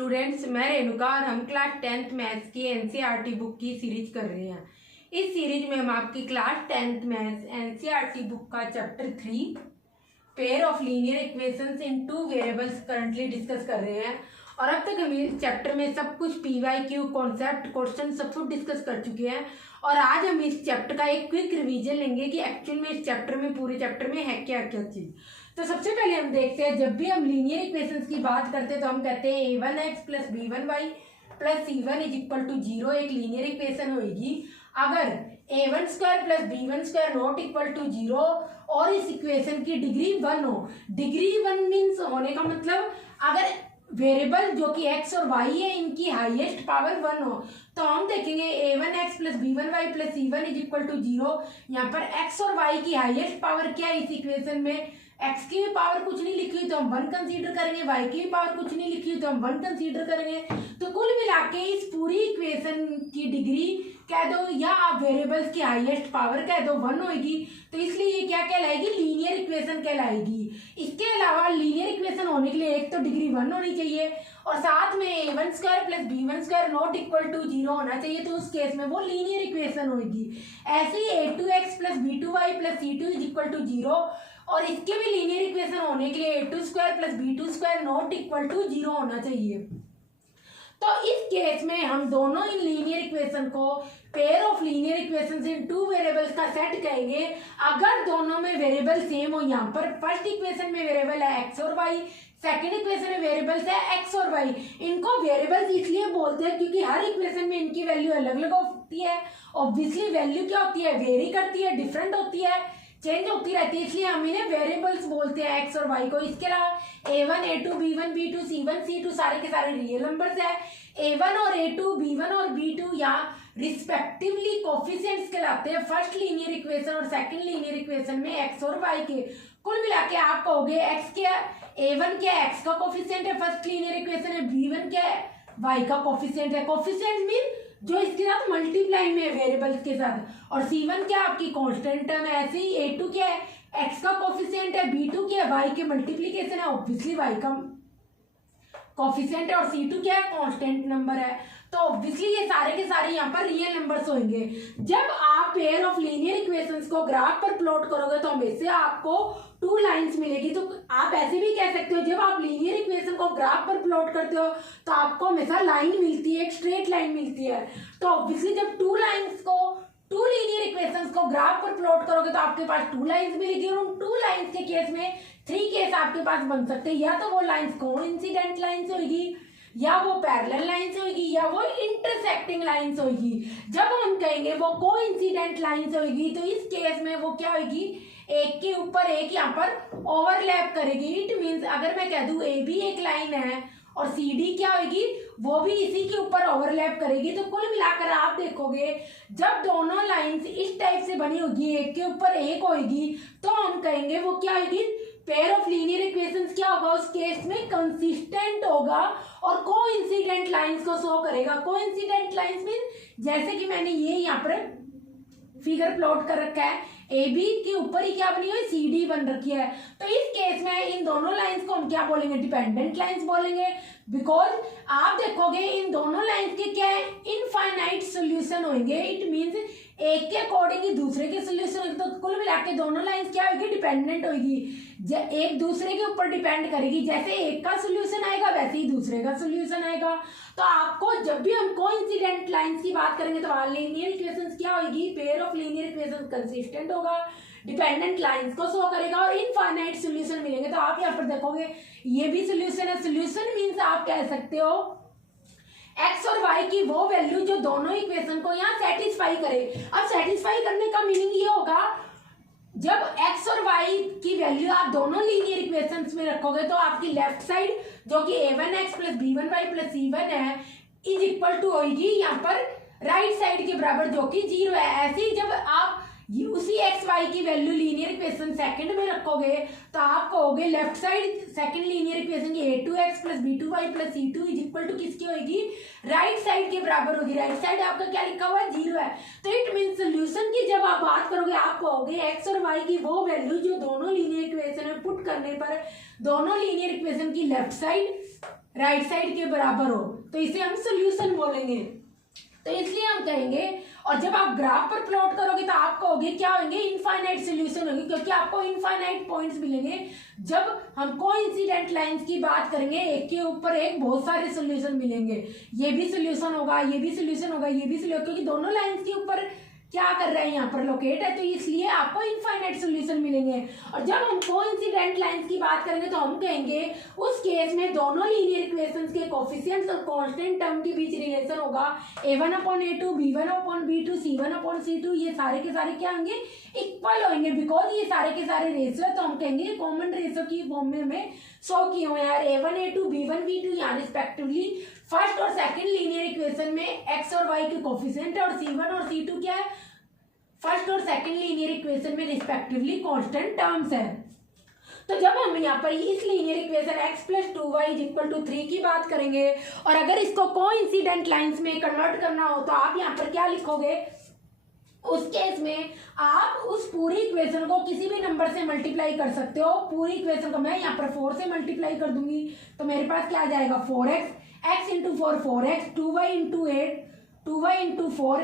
Students, मैं रेणुका और हम क्लास 10th मैथ्स की एनसीईआरटी बुक की सीरीज कर रहे हैं। इस सीरीज में हम आपकी class 10th maths NCERT book का chapter 3 pair of linear equations in two variables currently discuss कर रहे हैं। और अब तक हम इस चैप्टर में सब कुछ पीवाईक्यू कॉन्सेप्ट क्वेश्चन सब कुछ डिस्कस कर चुके हैं। और आज हम इस चैप्टर का एक क्विक रिवीजन लेंगे कि एक्चुअल में इस चैप्टर में पूरे चैप्टर में है क्या क्या चीज़। तो सबसे पहले हम देखते हैं, जब भी हम लीनियर इक्वेशंस की बात करते हैं तो हम कहते हैं a1x plus b1y plus c1 is equal to 0 एक लीनियर इक्वेशन होगी अगर a1 square plus b1 square not equal to 0 और इस इक्वेशन की डिग्री 1 हो। डिग्री 1 मीन्स होने का मतलब अगर वेरिएबल जो कि x और y है इनकी हाईएस्ट पावर 1 हो। तो हम देखेंगे a1x plus b1y plus c1 is equal to 0। यहाँ पर x और y की हाईएस्ट पावर क्या है इस इक्वेशन में, x की भी पावर कुछ नहीं लिखी हुई तो हम 1 कंसीडर करेंगे, y की भी पावर कुछ नहीं लिखी हुई तो हम 1 कंसीडर करेंगे। तो कुल मिला के इस पूरी इक्वेशन की डिग्री कह दो या आप वेरिएबल्स की हाईएस्ट पावर कह दो 1 होगी। तो इसलिए ये क्या कहलाएगी, लीनियर इक्वेशन कहलाएगी। इसके अलावा लीनियर इक्वेशन होने के लिए एक तो डिग्री 1 होनी चाहिए और साथ में a1 square plus b1 square not equal to 0 होना चाहिए, तो उस केस में वो लीनियर इक्वेशन होगी। ऐसे ही a2x plus b2y plus c2 is equal to 0 और इसके भी लीनियर इक्वेशन होने के लिए a2 square plus b2 square not equal to 0 होना चाहिए। तो इस केस में हम दोनों इन लीनियर इक्वेशन को pair of linear equations in two variables का सेट कहेंगे अगर दोनों में वेरिएबल सेम हो। यहाँ पर फर्स्ट इक्वेशन में वेरिएबल है x और y, सेकेंड इक्वेशन में वेरिएबल्स है x और y। इनको वेरिएबल्स इसलिए बोलते हैं क्योंकि हर इक्वेशन में इनकी वैल्यू अलग अलग होती है। ऑब्वियसली वैल्यू क्या होती है, वेरी करती है, डिफरेंट होती है, चेंज होती रहती है, इसलिए हम इन्हें वेरिएबल्स बोलते हैं x और y को। इसके अलावा a1 a2 b1 b2 c1 c2 सारे के सारे रियल नंबर्स है। a1 और a2 b1 और b2 यहाँ रिस्पेक्टिवली कोफिशिएंट्स कहलाते हैं फर्स्ट लीनियर इक्वेशन और सेकंड लीनियर इक्वेशन में x और y के। कुल मिला के आप कहोगे x क्या, a1 क्या x का कोफिशिएंट है फर्स्ट लीनियर इक्वेशन है, b1 क्या y का कोफिशिएंट है। कोफिशिएंट मीन जो इसके साथ मल्टीप्लाई में है वेरिएबल्स के साथ, और c1 क्या आपकी कांस्टेंट टर्म है। ऐसे ही a2 क्या है x का कोफिशिएंट है, b2 क्या है y के मल्टीप्लिकेशन है, ऑब्वियसली y का कोफिशिएंट है, और c2 क्या है कांस्टेंट नंबर है। तो ऑब्वियसली ये सारे के सारे यहाँ पर रियल नंबर्स होंगे। जब आप पेयर ऑफ लीनियर इक्वेशंस को ग्राफ पर प्लॉट करोगे तो हमेशा आपको 2 लाइंस मिलेगी। तो आप ऐसे भी कह सकते हो जब आप लीनियर इक्वेशन को ग्राफ पर प्लॉट करते हो तो आपको हमेशा लाइन मिलती है, एक स्ट्रेट लाइन मिलती है। तो ऑब्वियसली जब 2 लीनियर इक्वेशंस को ग्राफ पर प्लॉट करोगे तो आपके पास 2 लाइंस मिलेगी और उन 2 लाइंस के केस में 3 केस आपके पास बन सकते हैं। या तो वो लाइंस कोइंसिडेंट लाइंस होगी, या वो पैरेलल लाइंस होगी, या वो इंटरसेक्टिंग लाइंस होगी। जब हम कहेंगे वो कोइंसिडेंट लाइंस होगी तो इस केस में वो क्या होगी, एक के ऊपर एक यहाँ पर ओवरलैप करेगी। इट मीन्स अगर मैं कह दूं ए भी एक लाइन है और सी डी क्या होगी, वो भी इसी के ऊपर ओवरलैप करेगी। तो कुल मिलाकर आप देखोगे जब दोनों लाइंस इस टाइप से बनी होगी, एक के ऊपर एक होगी, तो हम कहेंगे वो क्या होगी, पेयर ऑफ लीनियर इक्वेशंस क्या होगा उस केस में, कंसिस्टेंट होगा और कोइंसिडेंट लाइंस को शो करेगा। कोइंसिडेंट लाइंस मीन जैसे कि मैंने ये यहाँ पर फिगर प्लॉट कर रखा है, ए बी के ऊपर ही क्या बनी हुई, सी डी बन रखी है। तो इस केस में इन दोनों लाइंस को हम क्या बोलेंगे, डिपेंडेंट लाइंस बोलेंगे। बिकॉज आप देखोगे इन दोनों लाइंस के क्या है, इनफाइनाइट सोल्यूशन होंगे। इट मीन्स एक के अकॉर्डिंग ही दूसरे के सोल्यूशन होंगे। तो कुल मिला के दोनों लाइंस क्या होगी, डिपेंडेंट होगी, एक दूसरे के ऊपर डिपेंड करेगी। जैसे एक का सोल्यूशन आएगा वैसे ही दूसरे का सोल्यूशन आएगा। तो आपको जब भी हम कोइंसिडेंट लाइंस की बात करेंगे तो लीनियर इक्वेशंस क्या होगी, pair of linear equations consistent होगा, डिपेंडेंट लाइंस को शो करेगा और इनफाइनाइट सोल्यूशन मिलेंगे। तो आप यहाँ पर देखोगे ये भी सोल्यूशन है। सोल्यूशन मीन्स आप कह सकते हो x और y की वो वैल्यू जो दोनों इक्वेशन को यहाँ सेटिस्फाई करे। अब सेटिस्फाई करने का मीनिंग ये होगा, जब x और y की वैल्यू आप दोनों लीनियर इक्वेशंस में रखोगे तो आपकी लेफ्ट साइड जो कि a1x plus b1y plus c1 है इज इक्वल टू होगी यहाँ पर राइट साइड के बराबर जो कि 0 है। ऐसे ही जब आप उसी एक्स वाई की वैल्यू लीनियर इक्वेशन सेकंड में रखोगे तो आप कहोगे left side second linear equation की a2x plus b2y plus c2 is equal to किसकी होगी, राइट साइड के बराबर होगी। राइट साइड आपका क्या लिखा हुआ है, 0 है। तो इट मीन सोल्यूशन की जब आप बात करोगे आप कहोगे एक्स और वाई की वो वैल्यू जो दोनों लीनियर इक्वेशन में पुट करने पर दोनों लीनियर इक्वेशन की लेफ्ट साइड राइट साइड के बराबर हो तो इसे हम सोल्यूशन बोलेंगे। तो इसलिए हम कहेंगे, और जब आप ग्राफ पर प्लॉट करोगे तो आप कहोगे क्या होंगे, इनफाइनाइट सोल्यूशन होंगे, क्योंकि आपको इनफाइनाइट पॉइंट्स मिलेंगे। जब हम कोइंसिडेंट लाइंस की बात करेंगे, एक के ऊपर एक बहुत सारे सोल्यूशन मिलेंगे, ये भी सोल्यूशन होगा, ये भी सोल्यूशन होगा, ये भी सोल्यूशन, क्योंकि दोनों लाइंस के ऊपर क्या कर रहे हैं, यहाँ पर लोकेट है, तो इसलिए आपको इनफाइनाइट सोल्यूशन मिलेंगे। और जब हम कोइंसिडेंट लाइंस की बात करेंगे तो हम कहेंगे उस केस में दोनों लीनियर इक्वेशंस के कोफिशिएंट्स और कांस्टेंट टर्म के बीच रिलेशन होगा a1/a2, b1/b2, c1/c2, ये सारे के सारे क्या होंगे, इक्वल होंगे, बिकॉज ये सारे के सारे रेशियो है। तो हम कहेंगे कॉमन रेशियो की फॉर्म में हमें शो किए हुए यार, a1a2, b1b2 यहाँ रिस्पेक्टिवली फर्स्ट और सेकंड लीनियर इक्वेशन में x और y के कोफिशिएंट है, और c1 और c2 क्या है, फर्स्ट और सेकंड लीनियर इक्वेशन में रिस्पेक्टिवली कांस्टेंट टर्म्स है। तो जब हम यहाँ पर इस लीनियर इक्वेशन x + 2y = 3 की बात करेंगे, और अगर इसको कोइंसिडेंट लाइंस में कन्वर्ट करना हो तो आप यहाँ पर क्या लिखोगे, उस केस में आप उस पूरी इक्वेशन को किसी भी नंबर से मल्टीप्लाई कर सकते हो। पूरी इक्वेशन को मैं यहाँ पर 4 से मल्टीप्लाई कर दूंगी तो मेरे पास क्या आ जाएगा, 4x, x × 4 4x, 2y × 8, 2y × 4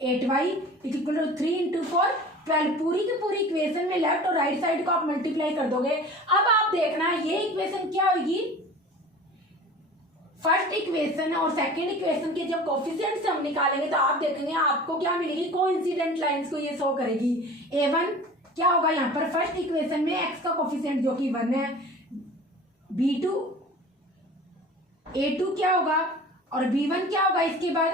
8y = 3 × 4 12। पूरी की पूरी इक्वेशन में लेफ्ट और राइट साइड को आप मल्टीप्लाई कर दोगे। अब आप देखना ये इक्वेशन क्या होगी, फर्स्ट इक्वेशन और सेकंड इक्वेशन के जब कोफिशिएंट्स हम निकालेंगे तो आप देखेंगे आपको क्या मिलेगी, कोइंसिडेंट लाइंस को ये शो करेगी। a1 क्या होगा यहाँ पर, फर्स्ट इक्वेशन में x का कोफिशिएंट जो कि 1 है, b2 a2 क्या होगा, और b1 क्या होगा, इसके बाद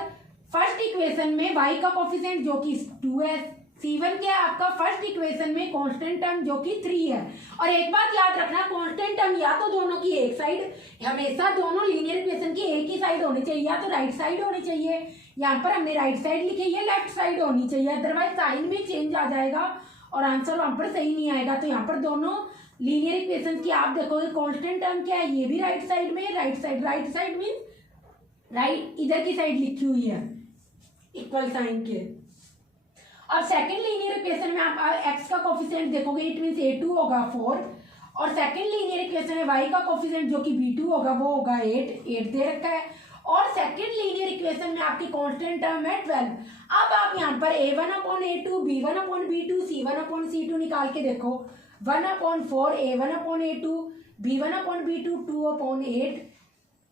फर्स्ट इक्वेशन में y का कोफिशिएंट जो कि 2 है, c1 क्या है आपका फर्स्ट इक्वेशन में कांस्टेंट टर्म जो कि 3 है। और एक बात याद रखना, कांस्टेंट टर्म या तो दोनों की एक साइड, हमेशा दोनों लीनियर इक्वेशन की एक ही साइड होनी चाहिए, या तो राइट साइड होनी चाहिए, यहाँ पर हमने राइट साइड लिखी है, लेफ्ट साइड होनी चाहिए, अदरवाइज साइन में चेंज आ जाएगा और आंसर वहां पर सही नहीं आएगा। तो यहाँ पर दोनों लीनियर इक्वेशन की आप देखोगे कांस्टेंट टर्म क्या है, ये भी राइट साइड में, राइट साइड मीन राइट इधर की साइड लिखी हुई है इक्वल साइन के। अब सेकंड लीनियर इक्वेशन में आप x का कोफिशिएंट देखोगे, इट मींस a2 होगा 4, और सेकंड लीनियर इक्वेशन में y का कोफिशिएंट जो कि b2 होगा वो होगा 8 दे रखा है, और सेकंड लीनियर इक्वेशन में आपकी कांस्टेंट टर्म है 12। अब आप यहाँ पर a1/a2, b1/b2, c1/c2 निकाल के देखो, 1/4 a1/a2, b1/b2 2/8,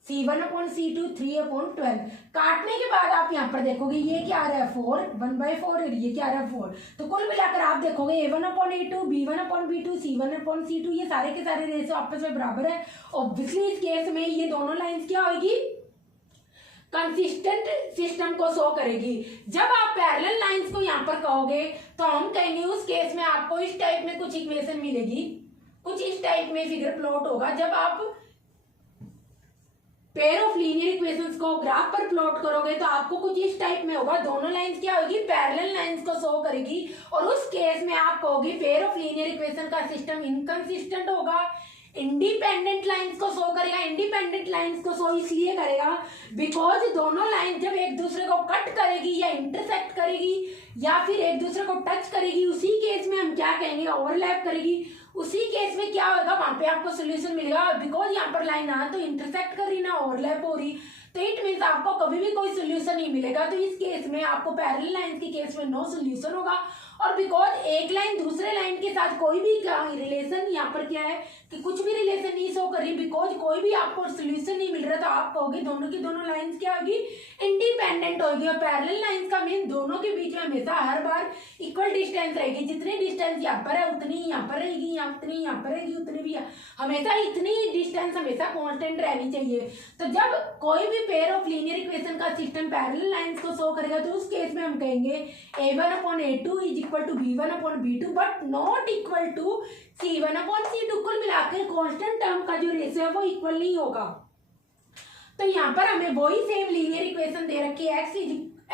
c1/c2 3/12। काटने के बाद आप यहाँ पर देखोगे ये क्या आ रहा है 4, 1/4, ये क्या आ रहा है 4। तो कुल मिलाकर आप देखोगे a1/a2, b1/b2, c1/c2 ये सारे के सारे रेशो आपस में बराबर है। ऑब्वियसली इस केस में ये दोनों लाइंस क्या होगी, कंसिस्टेंट सिस्टम को शो करेगी। जब आप पैरेलल लाइंस को यहाँ पर कहोगे तो हम कहेंगे उस केस में आपको इस टाइप में कुछ इक्वेशन मिलेगी, कुछ इस टाइप में फिगर प्लॉट होगा। जब आप पेयर ऑफ लीनियर इक्वेशंस को ग्राफ पर प्लॉट करोगे तो आपको कुछ इस टाइप में होगा, दोनों लाइंस क्या होगी, पैरेलल लाइंस को शो करेगी, और उस केस में आप कहोगे पेयर ऑफ लीनियर इक्वेशन का सिस्टम इनकंसिस्टेंट होगा, इंडिपेंडेंट लाइंस को शो करेगा। इंडिपेंडेंट लाइंस को शो इसलिए करेगा बिकॉज दोनों लाइन जब एक दूसरे को कट करेगी या इंटरसेक्ट करेगी या फिर एक दूसरे को टच करेगी, उसी केस में हम क्या कहेंगे, ओवरलैप करेगी, उसी केस में क्या होगा, वहां पे आपको सोल्यूशन मिलेगा। बिकॉज यहाँ पर लाइन ना तो इंटरसेक्ट कर रही ना ओवरलैप हो रही, तो इट मीन्स आपको कभी भी कोई सोल्यूशन नहीं मिलेगा। तो इस केस में आपको पैरेलल लाइन के केस में नो सोल्यूशन होगा। और बिकॉज एक लाइन दूसरे लाइन के साथ कोई भी रिलेशन यहाँ पर क्या है कि कुछ भी रिलेशन नहीं शो कर रही, बिकॉज कोई भी आपको सोल्यूशन नहीं मिल रहा, तो आप कहोगे दोनों की दोनों लाइंस क्या होगी, इंडिपेंडेंट होगी। और पैरेलल लाइंस का मीन दोनों के बीच में हमेशा हर बार इक्वल डिस्टेंस रहेगी, जितनी डिस्टेंस यहाँ पर है उतनी यहाँ पर रहेगी, उतनी यहाँ पर रहेगी, उतनी भी हमेशा इतनी डिस्टेंस हमेशा कांस्टेंट रहनी चाहिए। तो जब कोई भी पेयर ऑफ लीनियर इक्वेशन का सिस्टम पैरेलल लाइंस को शो करेगा तो उस केस में हम कहेंगे a1/a2 = b1/b2 but not equal to c1/c2। कुल मिलाकर कांस्टेंट टर्म का जो रेशियो है वो इक्वल नहीं होगा। तो यहाँ पर हमें वही सेम लीनियर इक्वेशन दे रखी है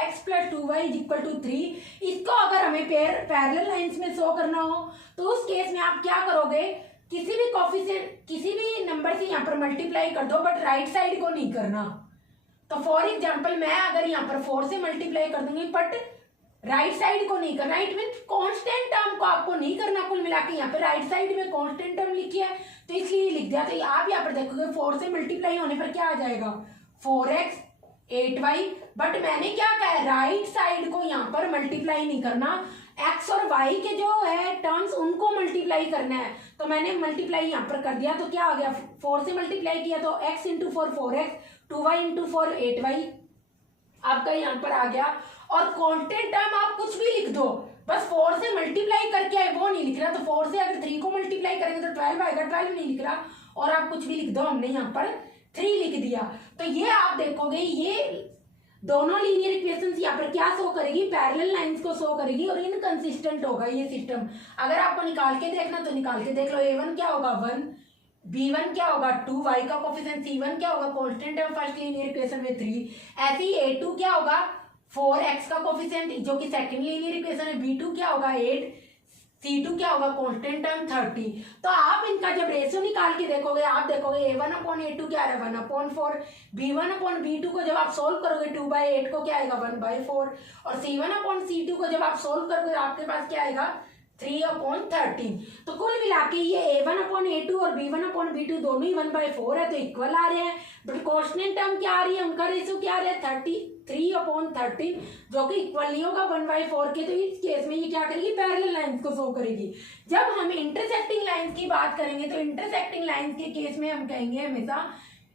x + 2y = 3। इसको अगर हमें पैरेलल लाइंस में शो करना हो तो उस केस में आप क्या करोगे, किसी भी कोफिशिएंट किसी भी नंबर से यहाँ पर मल्टीप्लाई कर दो, बट राइट साइड को नहीं करना। तो फॉर एग्जाम्पल मैं अगर यहाँ पर 4 से मल्टीप्लाई कर दूंगी बट राइट साइड को नहीं करना, इट मीन कांस्टेंट टर्म को आपको नहीं करना। कुल मिला के यहाँ पे राइट साइड में कांस्टेंट टर्म लिखी है तो इसलिए लिख दिया, तो आप यहाँ पर देखोगे 4 से मल्टीप्लाई होने पर क्या आ जाएगा 4x 8y। बट मैंने क्या कहा है, राइट साइड को यहाँ पर मल्टीप्लाई नहीं करना, x और y के जो है टर्म्स उनको मल्टीप्लाई करना है। तो मैंने मल्टीप्लाई यहाँ पर कर दिया, तो क्या आ गया 4 से मल्टीप्लाई किया तो x into 4 4x, 2y into 4 8y आपका यहाँ पर आ गया। और कांस्टेंट टर्म आप कुछ भी लिख दो, बस 4 से मल्टीप्लाई करके आए वो नहीं लिख रहा। तो 4 से अगर 3 को मल्टीप्लाई करेंगे तो 12 आएगा, 12 नहीं लिख रहा। और आप कुछ भी लिख दो, हमने यहाँ पर 3 लिख दिया। तो ये आप देखोगे ये दोनों लीनियर इक्वेशंस यहाँ पर क्या शो करेगी, पैरेलल लाइंस को शो करेगी और इनकंसिस्टेंट होगा ये सिस्टम। अगर आपको निकाल के देखना तो निकाल के देख लो। a1 क्या होगा 1, b1 क्या होगा 2, y का कोफिशिएंट c1 क्या होगा कांस्टेंट है फर्स्ट लीनियर इक्वेशन में 3। ऐसे ही a2 क्या होगा 4x का कोफिशिएंट जो कि सेकंड लीनियर इक्वेशन है, b2 क्या होगा 8, c2 क्या होगा कांस्टेंट टर्म 30। तो आप इनका जब रेशियो निकाल के देखोगे आप देखोगे a1/a2 क्या है 1/4, b1/b2 को जब आप सोल्व करोगे 2/8 को क्या आएगा 1/4, और c1/c2 को जब आप सोल्व करोगे आपके पास क्या आएगा 3/13। तो कुल मिला के ये a1/a2 और b1/b2 दोनों ही 1/4 है, तो इक्वल आ रहे हैं। बट कांस्टेंट टर्म क्या आ रही है, उनका रेशियो क्या आ रहा है 3/13, जो कि इक्वल नहीं होगा 1/4 के। तो इस केस में ये क्या करेगी, पैरेलल लाइंस को शो करेगी। जब हम इंटरसेक्टिंग लाइंस की बात करेंगे तो इंटरसेक्टिंग लाइंस के केस में हम कहेंगे हमेशा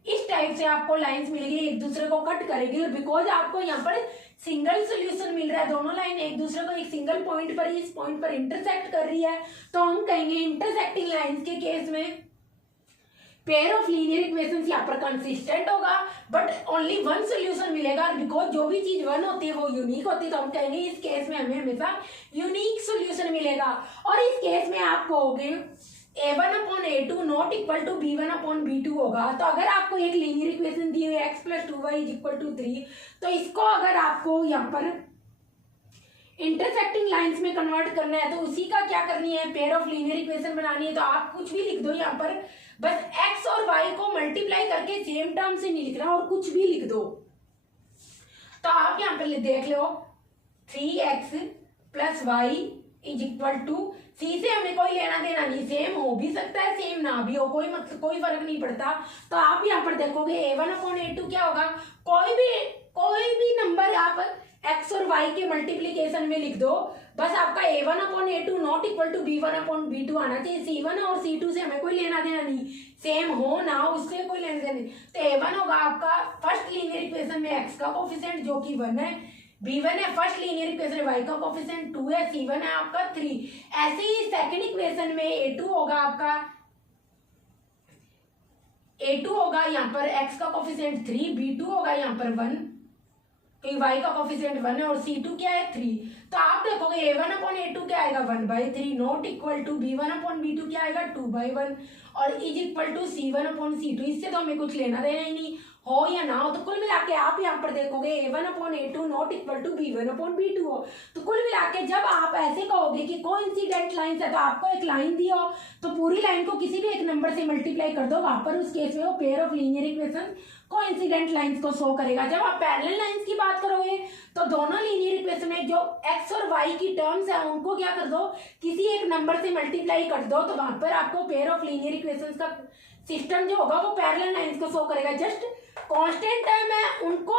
इस टाइप से आपको लाइंस मिलेगी, एक दूसरे को कट करेगी। और बिकॉज आपको यहाँ पर सिंगल सोल्यूशन मिल रहा है, दोनों लाइन एक दूसरे को एक सिंगल पॉइंट पर इस पॉइंट पर इंटरसेक्ट कर रही है, तो हम कहेंगे इंटरसेक्टिंग लाइंस के केस में पेयर ऑफ लीनियर इक्वेशंस यहाँ पर कंसिस्टेंट होगा, बट ओनली वन सोल्यूशन मिलेगा। बिकॉज जो भी चीज वन होती है वो यूनिक होती है, तो हम कहेंगे इस केस में हमें हमेशा यूनिक सोल्यूशन मिलेगा। और इस केस में आप कहोगे a1/a2 not equal to b1/b2 होगा। तो अगर आपको एक लीनियर इक्वेशन दी हुई है x + 2y = 3, तो इसको अगर आपको यहाँ पर इंटरसेक्टिंग लाइंस में कन्वर्ट करना है तो उसी का क्या करनी है, पेयर ऑफ लीनियर इक्वेशन बनानी है। तो आप कुछ भी लिख दो यहाँ पर, बस x और y को मल्टीप्लाई करके सेम टर्म से नहीं लिखना, और कुछ भी लिख दो। तो आप यहाँ पर देख लो 3x + y = c से हमें कोई लेना देना नहीं, सेम हो भी सकता है सेम ना भी हो, कोई मतलब कोई फर्क नहीं पड़ता। तो आप यहाँ पर देखोगे a1/a2 क्या होगा, कोई भी नंबर आप x और y के मल्टीप्लीकेशन में लिख दो, बस आपका a1/a2 not equal to b1/b2 आना चाहिए। c1 और c2 से हमें कोई लेना देना नहीं, सेम हो ना हो उससे कोई लेना देना नहीं। तो a1 होगा आपका फर्स्ट लीनियर इक्वेशन में x का कोफिशिएंट जो कि 1 है, b1 है फर्स्ट लीनियर इक्वेशन y का कोफिशिएंट 2 है, c1 है आपका 3। ऐसे ही सेकंड इक्वेशन में a2 होगा आपका यहाँ पर x का कोफिशिएंट 3, b2 होगा यहाँ पर 1 क्योंकि y का कोफिशिएंट 1 है, और c2 क्या है 3। तो आप देखोगे a1/a2 क्या आएगा 1/3 नॉट इक्वल टू b1/b2 क्या आएगा 2/1 और = c1/c2। इससे तो हमें कुछ लेना देना ही नहीं, हो या ना हो। तो कुल मिला के आप यहाँ पर देखोगे a1/a2 not equal to b1/b2 हो। तो कुल मिला के जब आप ऐसे कहोगे कि कोइंसिडेंट लाइन है, तो आपको एक लाइन दी हो तो पूरी लाइन को किसी भी एक नंबर से मल्टीप्लाई कर दो, वहां पर उस केस में वो pair of linear equation coincident lines को शो करेगा। जब आप पैरेलल लाइंस की बात करोगे तो दोनों लीनियर इक्वेशन में जो x और y की टर्म्स है उनको क्या कर दो, किसी एक नंबर से मल्टीप्लाई कर दो, तो वहां पर आपको पेयर ऑफ लीनियर इक्वेशंस का सिस्टम जो होगा वो पैरेलल लाइंस को शो करेगा। जस्ट कांस्टेंट टर्म है उनको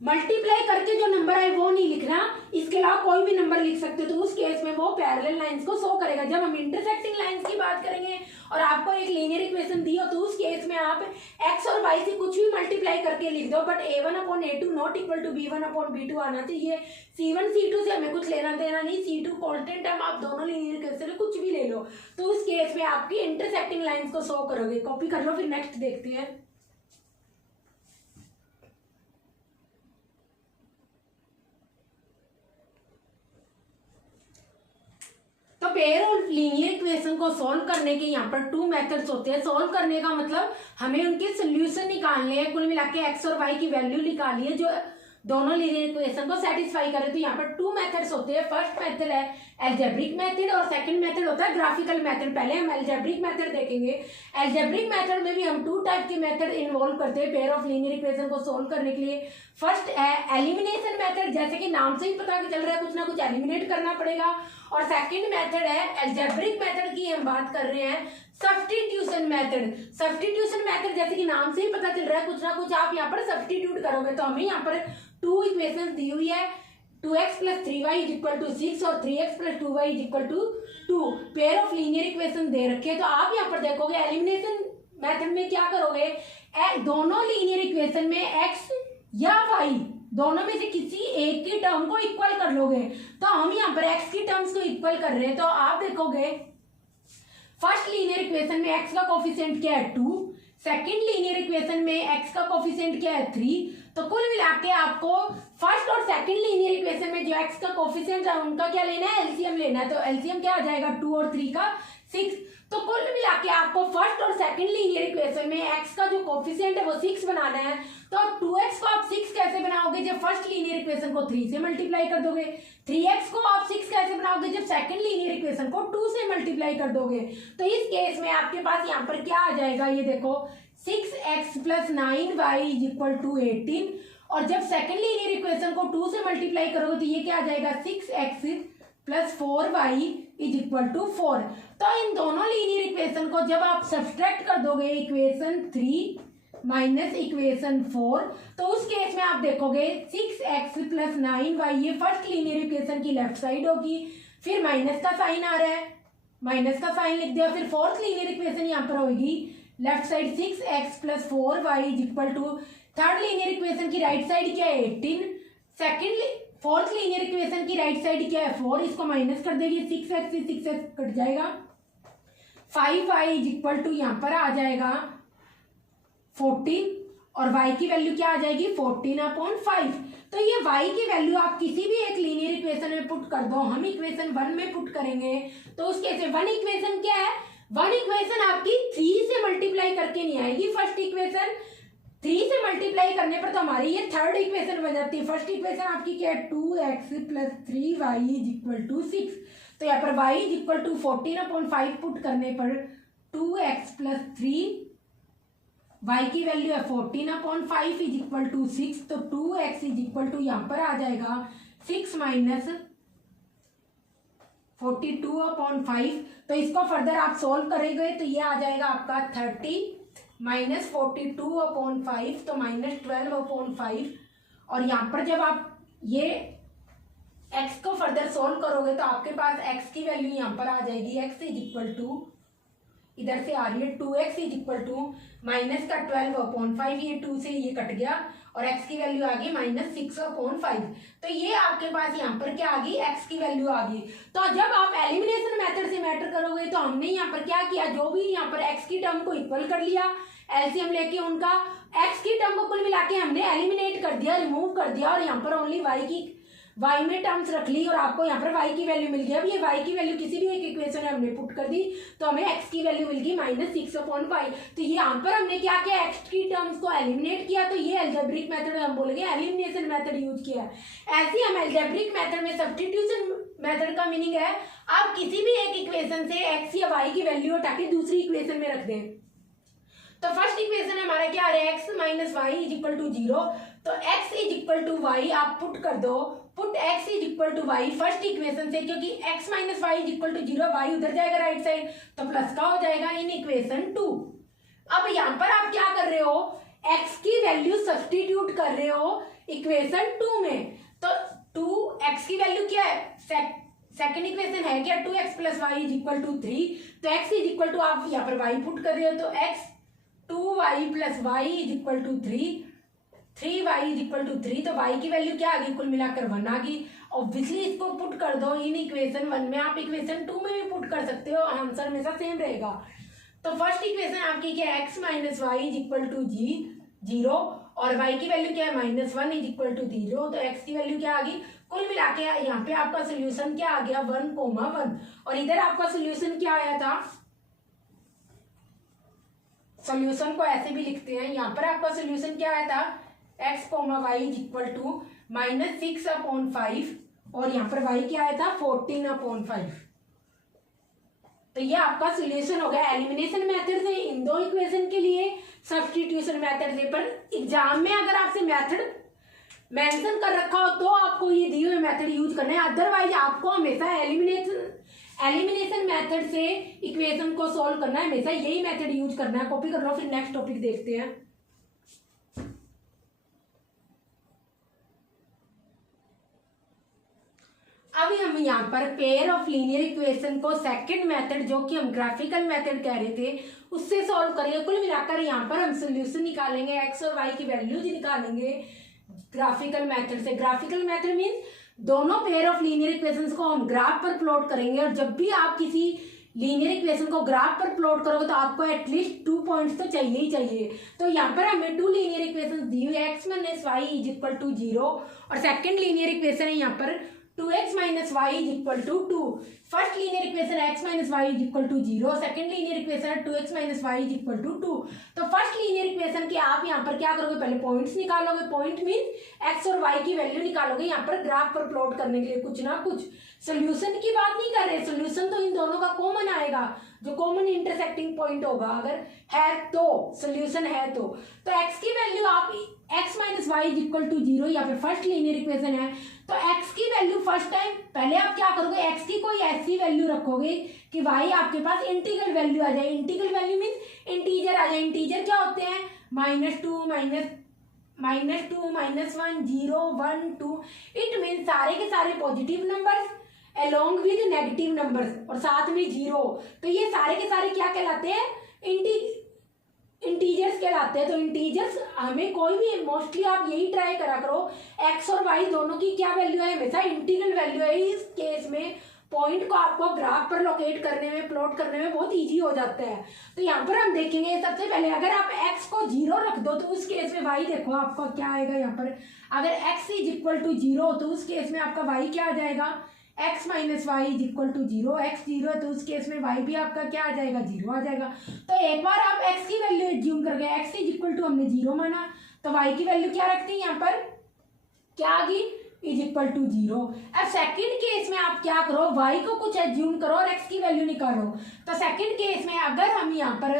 मल्टीप्लाई करके जो नंबर है वो नहीं लिखना, इसके अलावा कोई भी नंबर लिख सकते हो, तो उस केस में वो पैरेलल लाइंस को शो करेगा। जब हम इंटरसेक्टिंग लाइंस की बात करेंगे और आपको एक लीनियर इक्वेशन दी हो तो उस केस में आप x और y से कुछ भी मल्टीप्लाई करके लिख दो, but a1/a2 not equal to b1/b2 आना चाहिए। c1 c2 से हमें कुछ लेना देना नहीं, c2 कांस्टेंट टर्म आप दोनों लीनियर इक्वेशन से कुछ भी ले लो, तो उस केस में आपकी इंटरसेक्टिंग लाइंस को शो करोगे। कॉपी कर लो, फिर नेक्स्ट देखते हैं। तो पेयर ऑफ लीनियर इक्वेशन को सॉल्व करने के यहाँ पर 2 मेथड्स होते हैं। सॉल्व करने का मतलब हमें उनके सोल्यूशन निकालने हैं, कुल मिला के x और y की वैल्यू निकाली है जो दोनों लीनियर इक्वेशन को सेटिस्फाई करे। तो यहाँ पर 2 मेथड्स होते हैं। फर्स्ट मेथड है एल्जेब्रिक मेथड और सेकंड मेथड होता है ग्राफिकल मेथड। पहले हम एल्जेब्रिक मेथड देखेंगे। एल्जेब्रिक मेथड में भी हम 2 टाइप के मेथड इन्वॉल्व करते हैं पेयर ऑफ लीनियर इक्वेशन को सोल्व करने के लिए। फर्स्ट है एलिमिनेशन मेथड, जैसे कि नाम से ही पता चल रहा है कुछ ना कुछ एलिमिनेट करना पड़ेगा। और सेकंड मेथड है एल्जेब्रिक मेथड की हम बात कर रहे हैं, सब्स्टिट्यूशन मेथड, सब्स्टिट्यूशन मेथड जैसे कि नाम से ही पता चल रहा है कुछ ना कुछ आप यहाँ पर सब्स्टिट्यूट करोगे। तो हमें यहाँ पर 2 इक्वेशन दी हुई है, 2x + 3y = 6 और 3x + 2y = 2 pair of linear equation दे रखे हैं। तो आप यहाँ पर देखोगे एलिमिनेशन मेथड में क्या करोगे, दोनों लीनियर इक्वेशन में x या y दोनों में से किसी एक की टर्म को इक्वल कर लोगे। तो हम यहाँ पर x की टर्म्स को इक्वल कर रहे हैं। तो आप देखोगे फर्स्ट लीनियर इक्वेशन में x का कोफिशिएंट क्या है 2, सेकंड लीनियर इक्वेशन में x का कोफिशिएंट क्या है 3। तो कुल मिला के आपको फर्स्ट और सेकंड लीनियर इक्वेशन में जो x का कोफिशिएंट है उनका क्या लेना है, एलसीएम लेना है। तो एलसीएम क्या आ जाएगा 2 और 3 का 6। तो कुल मिला के आपको फर्स्ट और सेकंड लीनियर इक्वेशन में x का जो कोफिशिएंट है वो 6 बनाना है। तो अब 2x को आप 6 कैसे बनाओगे, जब फर्स्ट लीनियर इक्वेशन को 3 से मल्टीप्लाई कर दोगे। 3x को आप 6 कैसे बनाओगे, जब सेकंड लीनियर इक्वेशन को 2 से मल्टीप्लाई कर दोगे। तो इस केस में आपके पास यहाँ पर क्या आ जाएगा, ये देखो 6x + 9y = 18 और जब सेकंड लीनियर इक्वेशन को 2 से मल्टीप्लाई करोगे तो ये क्या आ जाएगा 6x + 4y = 4। तो इन दोनों लीनियर इक्वेशन को जब आप सब्सट्रैक्ट कर दोगे इक्वेशन 3 माइनस इक्वेशन 4, तो उस केस में आप देखोगे 6x + 9y ये फर्स्ट लीनियर इक्वेशन की लेफ्ट साइड होगी, फिर माइनस का साइन आ रहा है, माइनस का साइन लिख दिया, फिर फोर्थ लीनियर इक्वेशन यहाँ पर होगी left side 6x + 4y = third linear equation की राइट साइड क्या है 18, सेकंड फोर्थ लीनियर इक्वेशन की राइट साइड क्या है 4, इसको माइनस कर देगी 6x से 6x कट जाएगा, 5y = यहाँ पर आ जाएगा 14 और y की वैल्यू क्या आ जाएगी 14/5। तो ये y की वैल्यू आप किसी भी एक लीनियर इक्वेशन में पुट कर दो, हम इक्वेशन 1 में पुट करेंगे। तो उसके से 1 इक्वेशन क्या है, 1 इक्वेशन आपकी 3 से मल्टीप्लाई करके नहीं आएगी। फर्स्ट इक्वेशन 3 से मल्टीप्लाई करने पर तो हमारी ये थर्ड इक्वेशन बन जाती है। फर्स्ट इक्वेशन आपकी क्या है 2x + 3y = 6। तो यहाँ पर y = 14/5 पुट करने पर 2x + 3y की वैल्यू है 14/5 = 6। तो 2x = यहाँ पर आ जाएगा 6 - 42/5। तो इसको फर्दर आप सोल्व करेंगे तो ये आ जाएगा आपका 30 - 42/5 तो -12/5। और यहाँ पर जब आप ये x को फर्दर सोल्व करोगे तो आपके पास x की वैल्यू यहाँ पर आ जाएगी x = इधर से आ रही है 2x = माइनस का 12/5, ये 2 से ये कट गया और x की वैल्यू आ गई -6/5। तो ये आपके पास यहाँ पर क्या आ गई x की वैल्यू आ गई। तो जब आप एलिमिनेशन मेथड से मैटर करोगे तो हमने यहाँ पर क्या किया, जो भी यहाँ पर x की टर्म को इक्वल कर लिया, एलसीएम लेके उनका x की टर्म को कुल मिला के हमने एलिमिनेट कर दिया, रिमूव कर दिया और यहाँ पर ओनली y में टर्म्स रख ली और आपको यहाँ पर y की वैल्यू मिल गई। अब ये y की वैल्यू किसी भी एक इक्वेशन में हमने पुट कर दी तो हमें x की वैल्यू मिल गई -6/5। तो यहाँ पर हमने क्या किया, x की टर्म्स को एलिमिनेट किया। तो ये अलजेब्रिक मेथड हम बोलेंगे एलिमिनेशन मेथड यूज किया। ऐसे ही हम अलजेब्रिक मेथड में सब्स्टिट्यूशन मेथड का मीनिंग है आप किसी भी एक इक्वेशन से x या y की वैल्यू हटा के दूसरी इक्वेशन में रख दें। तो फर्स्ट इक्वेशन हमारा क्या आ रहा है x - y = 0। तो x = y आप पुट कर दो, put x = y first equation से, क्योंकि x - y = 0, y उधर जाएगा राइट साइड तो प्लस का हो जाएगा इन इक्वेशन 2। अब यहाँ पर आप क्या कर रहे हो, x की वैल्यू सब्स्टिट्यूट कर रहे हो इक्वेशन 2 में। तो 2x की वैल्यू क्या है, सेकंड इक्वेशन है क्या 2x + y = 3। तो x आप यहाँ पर y पुट कर रहे हो तो x 2y + y = 3, 3y = 3। तो y की वैल्यू क्या आ गई, कुल मिलाकर 1 आ गई। ऑब्वियसली इसको पुट कर दो इन इक्वेशन 1 में, आप इक्वेशन 2 में भी पुट कर सकते हो, आंसर हमेशा सेम रहेगा। तो फर्स्ट इक्वेशन आपकी क्या है x - y = 0 और y की वैल्यू क्या है -1 = 0। तो x की वैल्यू क्या आ गई, कुल मिला के यहाँ पे आपका सोल्यूशन क्या आ गया 1,1 और इधर आपका सोल्यूशन क्या आया था, सोल्यूशन को ऐसे भी लिखते हैं, यहाँ पर आपका सोल्यूशन क्या आया था x, y = -6/5 और यहाँ पर y क्या आया था 14/5। तो ये आपका सोल्यूशन हो गया एलिमिनेशन मेथड से इन दो इक्वेशन के लिए, सब्स्टिट्यूशन मेथड से। पर एग्जाम में अगर आपसे मेथड मेंशन कर रखा हो तो आपको ये दिए हुए मेथड यूज करना है, अदरवाइज आपको हमेशा एलिमिनेशन मेथड से इक्वेशन को सॉल्व करना है, हमेशा यही मेथड यूज करना है। कॉपी कर लो, फिर नेक्स्ट टॉपिक देखते हैं। अभी हम यहाँ पर पेयर ऑफ लीनियर इक्वेशन को सेकंड मेथड, जो कि हम ग्राफिकल मेथड कह रहे थे, उससे सॉल्व करेंगे। कुल मिलाकर यहाँ पर हम सोल्यूशन निकालेंगे, एक्स और वाई की वैल्यूज निकालेंगे ग्राफिकल मेथड से। ग्राफिकल मेथड मीन्स दोनों पेयर ऑफ लीनियर इक्वेशंस को हम ग्राफ पर प्लॉट करेंगे, और जब भी आप किसी लीनियर इक्वेशन को ग्राफ पर प्लॉट करोगे तो आपको एटलीस्ट 2 पॉइंट्स तो चाहिए ही चाहिए। तो यहाँ पर हमें 2 लीनियर इक्वेशन दी हुई है, X minus Y is equal to 0, और सेकेंड लीनियर इक्वेशन है यहाँ पर 2x minus Y is equal to 2। First linear equation x minus Y is equal to 0, second linear equation है 2x minus Y is equal to 2। तो first linear equation के आप यहाँ पर क्या करोगे, पहले पॉइंट्स निकालोगे। पॉइंट मीन x और y की वैल्यू निकालोगे यहाँ पर ग्राफ पर प्लॉट करने के लिए कुछ ना कुछ। सोल्यूशन की बात नहीं कर रहे, सोल्यूशन तो इन दोनों का कॉमन आएगा, जो कॉमन इंटरसेक्टिंग पॉइंट होगा अगर है तो, सोल्यूशन है तो x की वैल्यू आप x minus Y is equal to 0 या फिर फर्स्ट लीनियर इक्वेशन है तो x की वैल्यू फर्स्ट टाइम पहले आप क्या करोगे, x की कोई ऐसी वैल्यू रखोगे कि y आपके पास इंटीग्रल वैल्यू आ जाए। इंटीग्रल वैल्यू मीन्स इंटीजर आ जाए। इंटीजर क्या होते हैं, -2 -2 -1 0 1 2। इट मीन्स सारे के सारे positive numbers along with negative numbers और साथ में 0। तो ये सारे के सारे क्या कहलाते हैं, इंटीजर्स कहलाते हैं। तो इंटीजर्स हमें कोई भी, मोस्टली आप यही ट्राई करा करो, एक्स और वाई दोनों की क्या वैल्यू है, हमेशा इंटीग्रल वैल्यू है। इस केस में पॉइंट को आपको ग्राफ पर लोकेट करने में, प्लॉट करने में बहुत इजी हो जाता है। तो यहाँ पर हम देखेंगे सबसे पहले, अगर आप x को 0 रख दो तो उस केस में y देखो आपका क्या आएगा। यहाँ पर अगर x इज इक्वल टू 0 तो उस केस में आपका y क्या आ जाएगा, x minus Y is equal to 0। x 0 है तो उस केस में y भी आपका क्या आ जाएगा, 0 आ जाएगा। तो एक बार आप x की वैल्यू एज्यूम कर गए, x इज इक्वल टू हमने 0 माना, तो y की वैल्यू क्या रखते हैं यहाँ पर, क्या आ गई, इज इक्वल टू 0। अब सेकंड केस में आप क्या करो, y को कुछ एज्यूम करो और x की वैल्यू निकालो। तो सेकंड केस में अगर हम यहाँ पर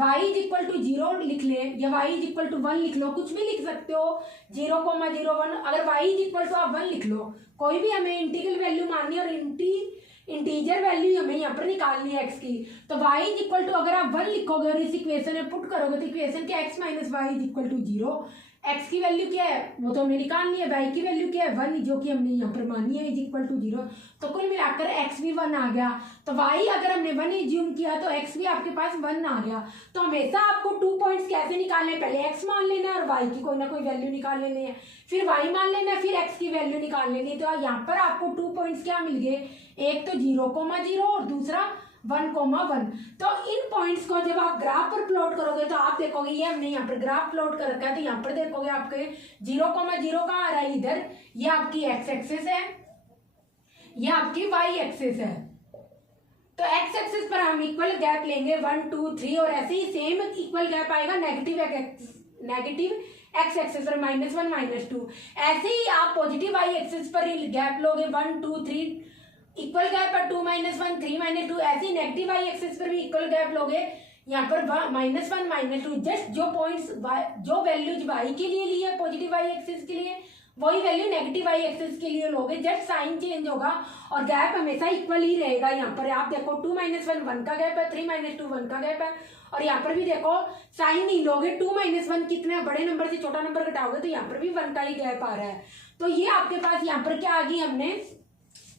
y इज इक्वल टू 0 लिख लें या y इज इक्वल टू 1 लिख लो, कुछ भी लिख सकते हो, 0,01। अगर y इज इक्वल टू आप 1 लिख लो, कोई भी हमें इंटीग्रल वैल्यू माननी है और इंटीजर वैल्यू हमें यहाँ पर निकालनी है x की। तो y इज इक्वल टू अगर आप 1 लिखोगे और इस इक्वेशन में पुट करोगे तो इक्वेशन क्या, x minus Y is equal to 0। x की वैल्यू क्या है वो तो हमें निकालनी है, y की वैल्यू क्या है 1, जो कि हमने यहाँ पर मानी है, इज इक्वल टू 0। तो कुल मिलाकर x भी 1 आ गया। तो y अगर हमने 1 एज्यूम किया तो x भी आपके पास 1 आ गया। तो हमेशा आपको 2 पॉइंट्स कैसे निकालने, पहले x मान लेना है और y की कोई ना कोई वैल्यू निकाल लेनी है, फिर y मान लेना है, फिर x की वैल्यू निकाल लेनी है। तो यहाँ पर आपको 2 पॉइंट्स क्या मिल गए, एक तो 0,0 और दूसरा 1,1। तो इन पॉइंट्स को जब आप ग्राफ पर प्लॉट करोगे तो आप देखोगे, ये हमने यहाँ पर ग्राफ प्लॉट कर रखा है, तो यहाँ पर देखोगे आपके 0,0 कहाँ आ रहा है, इधर, ये आपकी x एक्सिस है, ये आपकी y एक्सिस है। तो x एक्सिस पर हम इक्वल गैप लेंगे 1 2 3, और ऐसे ही सेम इक्वल गैप आएगा नेगेटिव x एक्सिस पर -1 -2। ऐसे ही आप पॉजिटिव y एक्सिस पर गैप लोगे 1 2 3, इक्वल गैप पर 2 -1 3 -2। ऐसे ही नेगेटिव y एक्सिस पर भी इक्वल गैप लोगे यहाँ पर -1 -2। जस्ट जो पॉइंट्स जो वैल्यूज y के लिए ली है पॉजिटिव y एक्सिस के लिए, वही वैल्यू नेगेटिव y एक्सिस के लिए लोगे, जस्ट साइन चेंज होगा और गैप हमेशा इक्वल ही रहेगा। यहाँ पर आप देखो 2 -1 1 का गैप है, 3 -2 1 का गैप है, और यहाँ पर भी देखो साइन नहीं लोगे, 2 -1 कितने बड़े नंबर से छोटा नंबर घटाओगे तो यहाँ पर भी 1 का ही गैप आ रहा है। तो ये आपके पास यहाँ पर क्या आ गई, हमने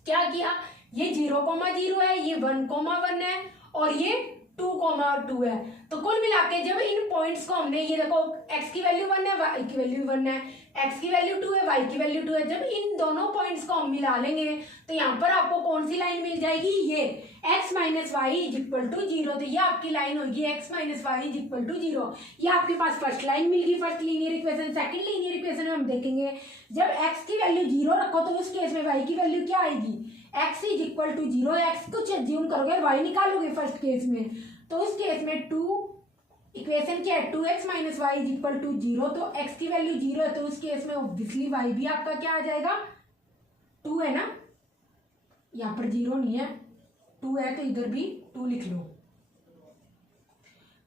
क्या किया, ये 0,0 है, ये 1,1 है और ये 2,2 है। तो कुल मिला के जब इन पॉइंट्स को हमने, ये देखो x की वैल्यू 1 है, y की वैल्यू 1 है, x की वैल्यू 2 है, y की वैल्यू 2 है, जब इन दोनों पॉइंट्स को हम मिला लेंगे तो यहाँ पर आपको कौन सी लाइन मिल जाएगी, ये x minus Y is equal to 0। तो ये आपकी लाइन होगी x minus Y is equal to 0। ये आपके पास फर्स्ट लाइन मिल गई, first linear equation. Second linear equation में हम देखेंगे जब x की वैल्यू 0 रखो तो उस केस में y की वैल्यू क्या आएगी, x is equal to 0। x कुछ एज्यूम करोगे, y निकालोगे फर्स्ट केस में, तो उस केस में 2 इक्वेशन क्या है, 2x minus Y is equal to 0। तो x की वैल्यू 0 है तो उस केस में ऑब्वियसली y भी आपका क्या आ जाएगा, 2 है ना, यहाँ पर 0 नहीं है, 2 है तो इधर भी 2 लिख लो।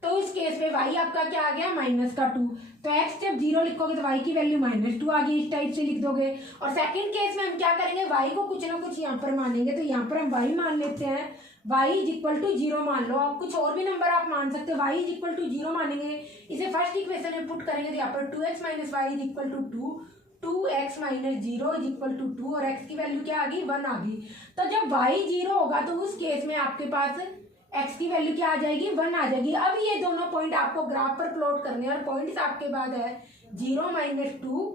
तो इस केस में y आपका क्या आ गया, -2। तो x जब 0 लिखोगे तो y की वैल्यू -2 आ गई, इस टाइप से लिख दोगे। और सेकंड केस में हम क्या करेंगे, y को कुछ ना कुछ यहाँ पर मानेंगे, तो यहाँ पर हम y मान लेते हैं y इज इक्वल टू 0 मान लो, आप कुछ और भी नंबर आप मान सकते हो, y इज इक्वल टू 0 मानेंगे, इसे फर्स्ट इक्वेशन में पुट करेंगे तो यहाँ पर 2x minus Y is equal to 2, 2x minus 0 is equal to 2 और x की वैल्यू क्या आ गई 1 आ गई। तो जब y 0 होगा तो उस केस में आपके पास x की वैल्यू क्या आ जाएगी 1 आ जाएगी। अब ये दोनों पॉइंट आपको ग्राफ पर प्लॉट करने हैं और पॉइंट्स आपके बाद है 0 माइनस 2,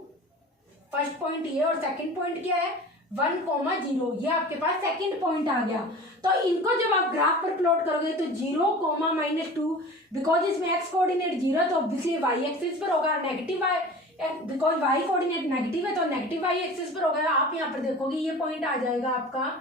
फर्स्ट पॉइंट ये और सेकंड पॉइंट क्या है 1,0, ये आपके पास सेकंड पॉइंट आ गया। तो इनको जब आप ग्राफ पर प्लॉट करोगे तो 0, -2, बिकॉज इसमें x कोऑर्डिनेट 0 तो ऑब्वियसली y एक्सिस पर होगा, negative y, because y coordinate negative है तो नेगेटिव y एक्सिस पर होगा। आप यहाँ पर देखोगे ये पॉइंट आ जाएगा आपका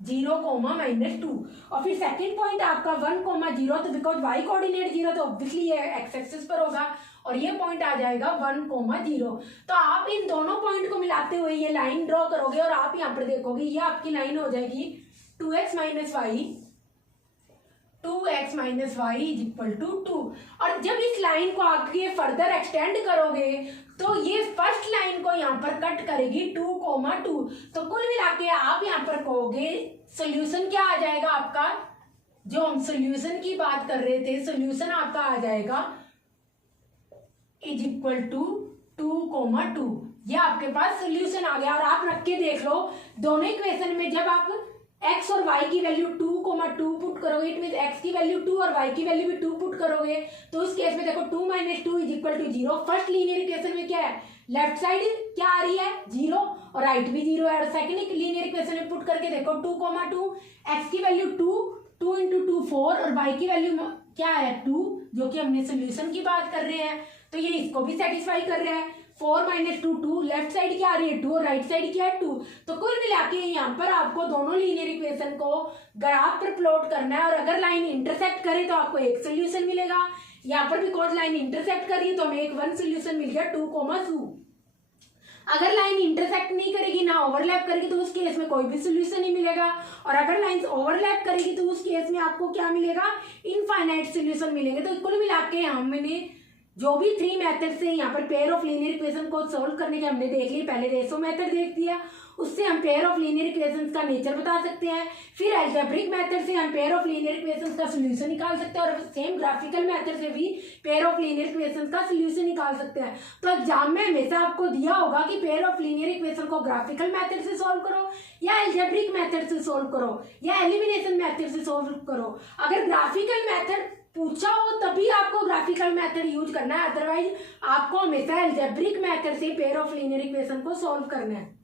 0, -2 और फिर सेकंड पॉइंट आपका 1,0 तो बिकॉज y कोऑर्डिनेट 0 तो ऑब्वियसली ये x एक्सिस पर होगा और ये पॉइंट आ जाएगा 1,0। तो आप इन दोनों पॉइंट को मिलाते हुए ये लाइन ड्रॉ करोगे और आप यहाँ पर देखोगे ये आपकी लाइन हो जाएगी 2x minus Y is equal to 2। और जब इस लाइन को आगे फर्दर एक्सटेंड करोगे तो ये फर्स्ट लाइन को यहाँ पर कट करेगी 2,2। तो कुल मिला के आप यहाँ पर कहोगे सोल्यूशन क्या आ जाएगा आपका, जो हम सोल्यूशन की बात कर रहे थे, सोल्यूशन आपका आ जाएगा इज इक्वल टू 2,2। ये आपके पास सोल्यूशन आ गया। और आप रख के देख लो दोनों इक्वेशन में जब आप x और y की वैल्यू 2,2 पुट करोगे, इट मीन x की वैल्यू 2 और y की वैल्यू भी 2 पुट करोगे तो उस केस में देखो 2 - 2 is equal to 0। First linear equation में क्या है, लेफ्ट साइड क्या आ रही है 0 और राइट भी 0 है। और सेकंड लीनियर इक्वेशन में पुट करके देखो 2,2, x की वैल्यू 2, 2 × 2 4 और y की वैल्यू क्या है 2, जो कि हमने सोल्यूशन की बात कर रहे हैं तो ये इसको भी सेटिस्फाई कर रहा है। 4 - 2 2, लेफ्ट साइड क्या आ रही है 2 और राइट साइड क्या है 2। तो कुल मिला के यहाँ पर आपको दोनों लीनियर इक्वेशन को ग्राफ पर प्लॉट करना है और अगर लाइन इंटरसेक्ट करे तो आपको एक सोल्यूशन मिलेगा। यहाँ पर बिकॉज लाइन इंटरसेक्ट कर रही है तो हमें एक 1 सोल्यूशन मिल गया 2,2। अगर लाइन इंटरसेक्ट नहीं करेगी ना ओवरलैप करेगी तो उस केस में कोई भी सोल्यूशन नहीं मिलेगा। और अगर लाइन ओवरलैप करेगी तो उस केस में आपको क्या मिलेगा, इनफाइनाइट सोल्यूशन मिलेंगे। तो कुल मिला के हमने जो भी 3 मेथड से यहाँ पर पेयर ऑफ लीनियर इक्वेशन को सोल्व करने के हमने देख ली। पहले रेशो मेथड देख दिया, उससे हम पेयर ऑफ लीनियर इक्वेशंस का नेचर बता सकते हैं। फिर अलजेब्रिक मेथड से हम पेयर ऑफ लीनियर इक्वेशंस का सोल्यूशन निकाल सकते हैं और सेम ग्राफिकल मेथड से भी पेयर ऑफ लीनियर इक्वेशंस का सोल्यूशन निकाल सकते हैं। तो एग्जाम में हमेशा आपको दिया होगा कि पेयर ऑफ लीनियर इक्वेशन को ग्राफिकल मेथड से सोल्व करो या अलजेब्रिक मेथड से सोल्व करो या एलिमिनेशन मेथड से सोल्व करो। अगर ग्राफिकल मेथड पूछा हो तभी आपको ग्राफिकल मेथड यूज करना है, अदरवाइज आपको हमेशा अलजेब्रिक मेथड से पेयर ऑफ लीनियर इक्वेशन को सॉल्व करना है।